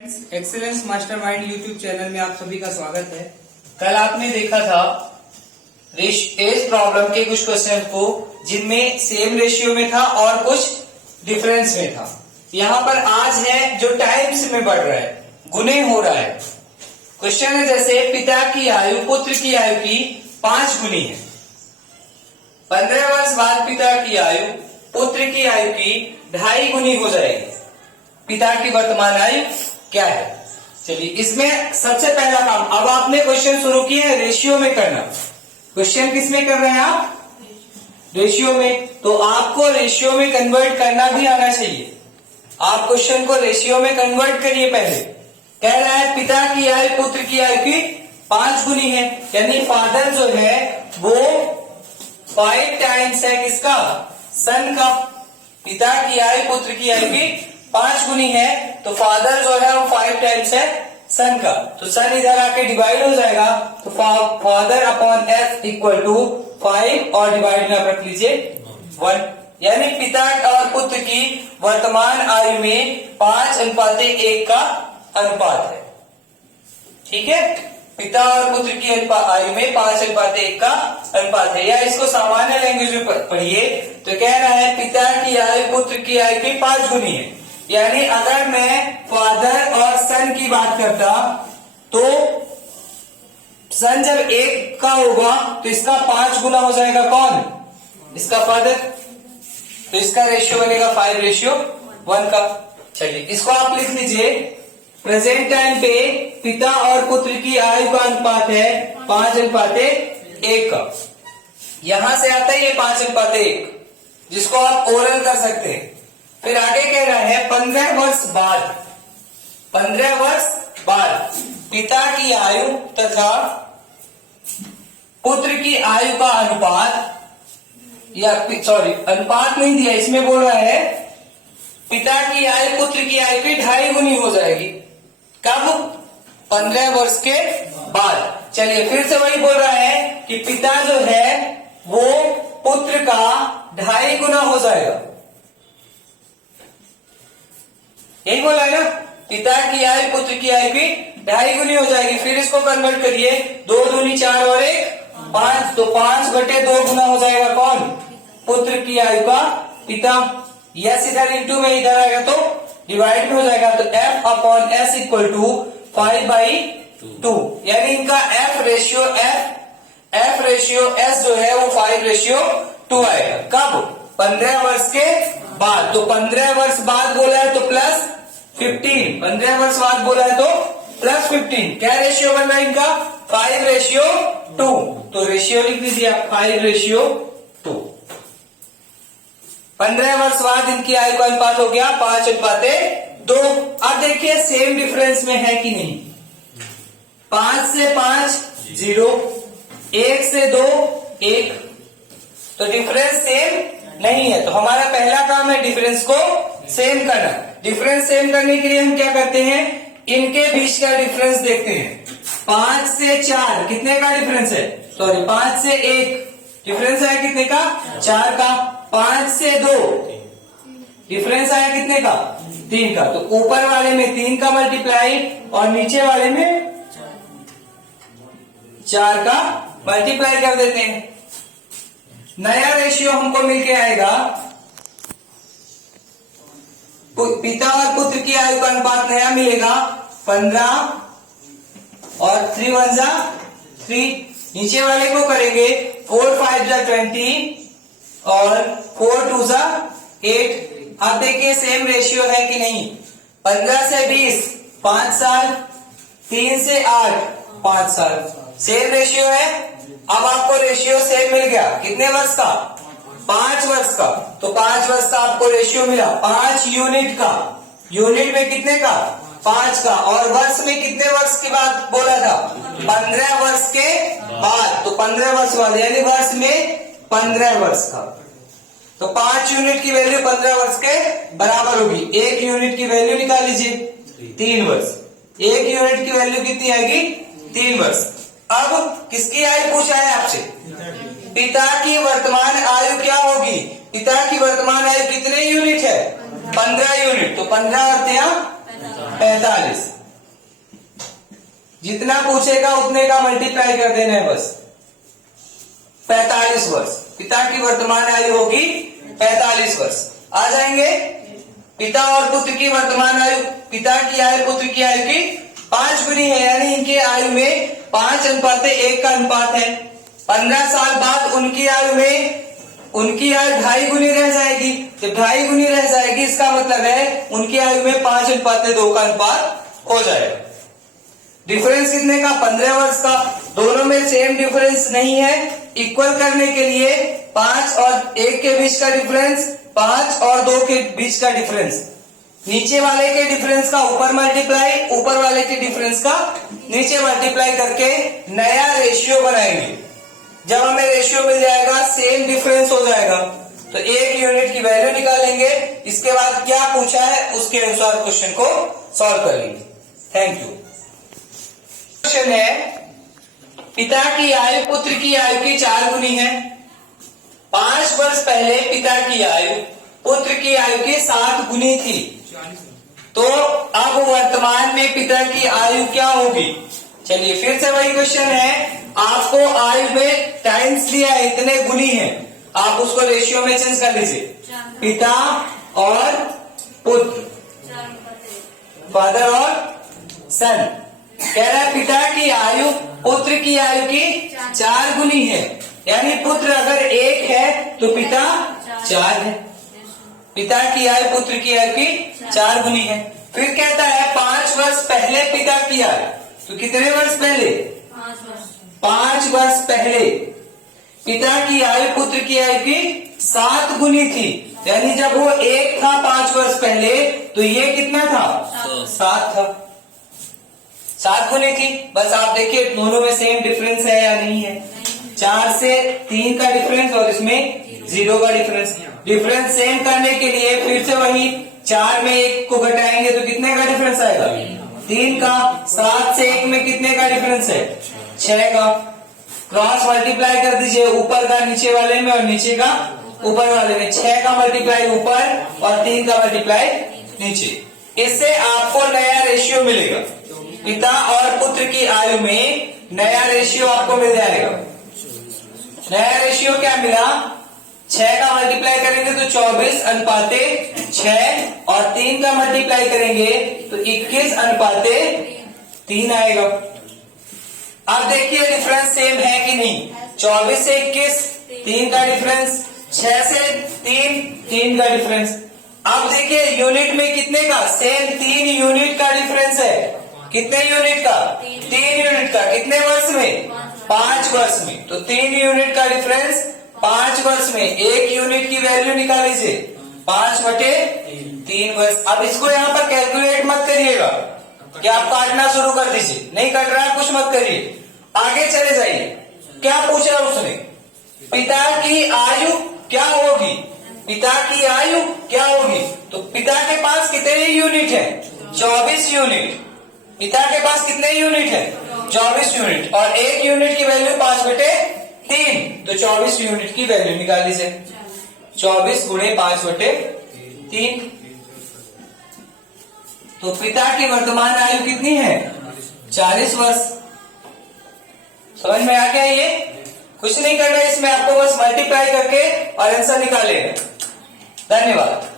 Excellence mastermind YouTube channel में आप सभी का स्वागत है। कल आपने देखा था एज प्रॉब्लम के कुछ क्वेश्चन को जिनमें सेम रेशियो में था और कुछ डिफरेंस में था। यहाँ पर आज है जो टाइम्स में बढ़ रहा है, गुने हो रहा है। क्वेश्चन है जैसे पिता की आयु पुत्र की आयु की 5 गुनी है। 15 वर्ष बाद पिता की आयु पुत्र की आयु की 2.5 गुनी हो जाएगी। पिता की वर्तमान आयु क्या है? चलिए इसमें सबसे पहला काम, अब आपने क्वेश्चन शुरू किए हैं रेशियो में करना। क्वेश्चन किस में कर रहे हैं आप? रेशियो में। तो आपको रेशियो में कन्वर्ट करना भी आना चाहिए। आप क्वेश्चन को रेशियो में कन्वर्ट करिए। पहले कह रहा है पिता की आयु पुत्र की आयु की 5 गुनी है, यानी फादर जो है वो 5 टाइम्स है किसका? सन का। पिता की आयु पुत्र की आयु की 5 गुनी है, तो फादर जो है वो 5 टाइम्स है सन का। तो सन इधर आके डिवाइड हो जाएगा, तो father upon f equal to 5 और डिवाइड में आप रख लीजिए 1। यानी पिता और पुत्र की वर्तमान आयु में 5:1 का अनुपात है। ठीक है, पिता और पुत्र की आयु में 5:1 का अनुपात है। या इसको सामान्य लैंग्वेज में पढ़िए तो कह रहा है पिता की आयु पुत्र की आयु की 5 गुनी है। यानी अगर मैं फादर और सन की बात करता तो सन जब 1 का होगा तो इसका 5 गुना हो जाएगा कौन? इसका फादर। तो इसका रेशियो बनेगा 5:1 का। चलिए इसको आप लिख लीजिए। प्रेजेंट टाइम पे पिता और पुत्र की आयु का अनुपात है 5:1 का। यहां से आता है ये 5:1, जिसको आप ओरल कर सकते हैं। फिर आगे कह रहा है 15 वर्ष बाद पिता की आयु तथा पुत्र की आयु का अनुपात, या सॉरी अनुपात नहीं दिया, इसमें बोल रहा है पिता की आयु पुत्र की आयु की 2.5 गुनी हो जाएगी। कब? 15 वर्ष के बाद। चलिए फिर से वही बोल रहा है कि पिता जो है वो पुत्र का 2.5 गुना हो जाएगा। यही बोला है ना, पिता की आयु पुत्र की आयु की 2.5 गुनी हो जाएगी। फिर इसको कन्वर्ट करिए, 2 दूनी 4 और 1 5, तो 5/2 गुना हो जाएगा कौन? पुत्र की आयु का पिता। यस इधर इंटू में इधर आएगा तो डिवाइड में हो जाएगा, तो f upon s equal to 5/2। यानी इनका f रेशियो s जो है वो 5:2 आएगा। कब? 15 वर्ष के बाद। तो 15 वर्ष बाद बोला है तो प्लस 15, 15 वर्ष बाद बोला है तो प्लस 15। क्या रेशियो बन रहा है इनका? 5:2। तो रेशियो लिख दीजिए आप 5:2। 15 वर्ष बाद इनकी आयु का अनुपात हो गया 5:2। अब देखिए सेम डिफरेंस में है कि नहीं। 5 से 5 0, 1 से 2 1, तो डिफरेंस सेम नहीं है। तो हमारा पहला काम है डिफरेंस को सेम करना। डिफरेंस सेम करने के लिए हम क्या करते हैं? इनके बीच का डिफरेंस देखते हैं। 5 से 4 कितने का डिफरेंस है? सॉरी 5 से 1 डिफरेंस आया कितने का? 4 का। 5 से 2 डिफरेंस आया कितने का? 3 का। तो ऊपर वाले में 3 का मल्टीप्लाई और नीचे वाले में 4 का मल्टीप्लाई कर देते हैं। नया रेशियो हमको मिलके आएगा, पिता और पुत्र की आयु का अनुपात नया मिलेगा 15 और 3 1 जा 3। नीचे वाले को करेंगे 4 5 जा 20 और 4 2 जा 8। अब देखिए सेम रेशियो है कि नहीं। 15 से 20 5 साल, 3 से 8 5 साल, सेम रेशियो है। अब आपको रेशियो सेम मिल गया। कितने वर्ष का? 5 वर्ष का। तो 5 वर्ष का आपको रेशियो मिला 5 यूनिट का। यूनिट में कितने का? 5 का। और वर्ष में कितने वर्ष की बात बोला था? 15 वर्ष के बाद। तो 15 वर्ष बाद, यानी वर्ष में 15 वर्ष का। तो 5 यूनिट की वैल्यू 15 वर्ष के बराबर होगी। 1 यूनिट की वैल्यू निकाल लीजिए 3 वर्ष। 1 यूनिट की वैल्यू कितनी आएगी? 3 वर्ष। अब किसकी आयु पूछा है आपसे? पिता की वर्तमान आयु क्या होगी? पिता की वर्तमान आयु कितने यूनिट है? 15 यूनिट। तो 15 और 3 45। जितना पूछेगा उतने का मल्टीप्लाई कर देना है बस। 45 वर्ष। पिता की वर्तमान आयु होगी 45 वर्ष। आ जाएंगे। पिता और पुत्र की वर्तमान आयु, पिता की आयु पुत्र की आयु की 5 गुनी है, यानी इनके आयु में 5:1 का अनुपात है। 15 साल बाद उनकी आयु में उनकी आयु 2.5 गुनी रह जाएगी। जब 2.5 गुनी रह जाएगी इसका मतलब है उनकी आयु में 5:2 का अनुपात हो जाएगा। डिफरेंस कितने का? 15 वर्ष का। दोनों में सेम डिफरेंस नहीं है। इक्वल करने के लिए 5 और 1 के बीच का डिफरेंस, 5 और 2 के बीच का डिफरेंस, नीचे वाले के डिफरेंस का ऊपर मल्टीप्लाई, ऊपर वाले के डिफरेंस का नीचे मल्टीप्लाई करके नया रेशियो बनाएंगे। जब हमें रेशियो मिल जाएगा सेम डिफरेंस हो जाएगा तो 1 यूनिट की वैल्यू निकालेंगे। इसके बाद क्या पूछा है उसके अनुसार क्वेश्चन को सॉल्व कर लेंगे। Thank you. क्वेश्चन है, पिता की आयु पुत्र की आयु की 4 गुनी है। 5 वर्ष पहले पिता की आयु पुत्र की आयु की 7 गुनी थी, तो अब वर्तमान में पिता की आयु क्या होगी? चलिए फिर से वही क्वेश्चन है। आपको आयु में टाइम्स दिया है, इतने गुनी है, आप उसको रेशियो में चेंज कर लीजिए। पिता और पुत्र, फादर और सन। कह रहा है पिता की आयु पुत्र की आयु की 4 गुनी है, यानी पुत्र अगर 1 है तो पिता 4 है। पिता की आयु पुत्र की आयु की 4 गुनी है। फिर कहता है 5 वर्ष पहले पिता की आयु, तो कितने वर्ष पहले? 5 वर्ष पहले पिता की आयु पुत्र की आयु की 7 गुनी थी, यानी जब वो 1 था 5 वर्ष पहले तो ये कितना था? 7 था। 7 गुनी थी। बस आप देखिए दोनों में सेम डिफरेंस है या नहीं है। 4 से 3 का डिफरेंस और इसमें 0 का डिफरेंस। डिफरेंस सेम करने के लिए फिर से वही 4 में 1 को घटाएंगे तो कितने का डिफरेंस आएगा? 3 का। 7 से 1 में कितने का डिफरेंस है? 6 का। क्रॉस मल्टीप्लाई कर दीजिए, ऊपर का नीचे वाले में और नीचे का ऊपर वाले में। 6 का मल्टीप्लाई ऊपर और 3 का मल्टीप्लाई नीचे। इससे आपको नया रेशियो मिलेगा। पिता और पुत्र की आयु में नया रेशियो आपको मिल जाएगा। नया रेशियो क्या मिला? 6 का मल्टीप्लाई करेंगे तो 24:6 और 3 का मल्टीप्लाई करेंगे तो 21:3 आएगा। अब देखिए डिफरेंस सेम है कि नहीं? 24 से 21 3 का डिफरेंस, 6 से 3 का डिफरेंस। अब देखिए यूनिट में कितने का? सेम 3 यूनिट का डिफरेंस है। कितने यूनिट का? 3 यूनिट का। कितने वर्ष में? 5 वर्ष में। तो 3 यूनिट का डिफरेंस 5 वर्ष में। 1 यूनिट की वैल्यू निकाल लीजिए, 5/3 वर्ष। अब इसको यहाँ पर कैलकुलेट मत करिएगा कि आप काटना शुरू कर दीजिए, नहीं कट रहा है कुछ मत करिए, आगे चले जाइए। क्या पूछा उसने? पिता की आयु क्या होगी? पिता की आयु क्या होगी? तो पिता के पास कितने यूनिट है? 24 यूनिट। पिता के पास कितने यूनिट है? 24 यूनिट। और 1 यूनिट की वैल्यू 5/3, तो 24 यूनिट की वैल्यू निकाल लीजिए। 24 गुणे 5/3। तो पिता की वर्तमान आयु कितनी है? 40 वर्ष। समझ में आ गया? ये कुछ नहीं करना है इसमें, आपको बस मल्टीप्लाई करके और आंसर निकालेगा। धन्यवाद।